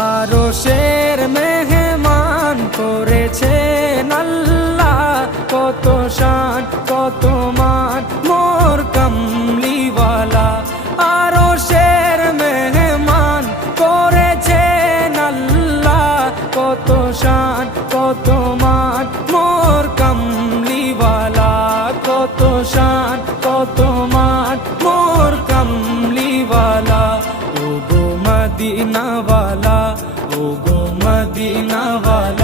আরশের মেহমান করেছেন আল্লাহ, কত শান কত মান মোর কামলিওয়ালা। আরশের মেহমান করেছেন আল্লাহ, কত শান কত মান মোর কামলিওয়ালা, কত শান কত মান মোর কামলিওয়ালা। ও গো মদিনাওয়ালা, ও গো মদিনাওয়ালা।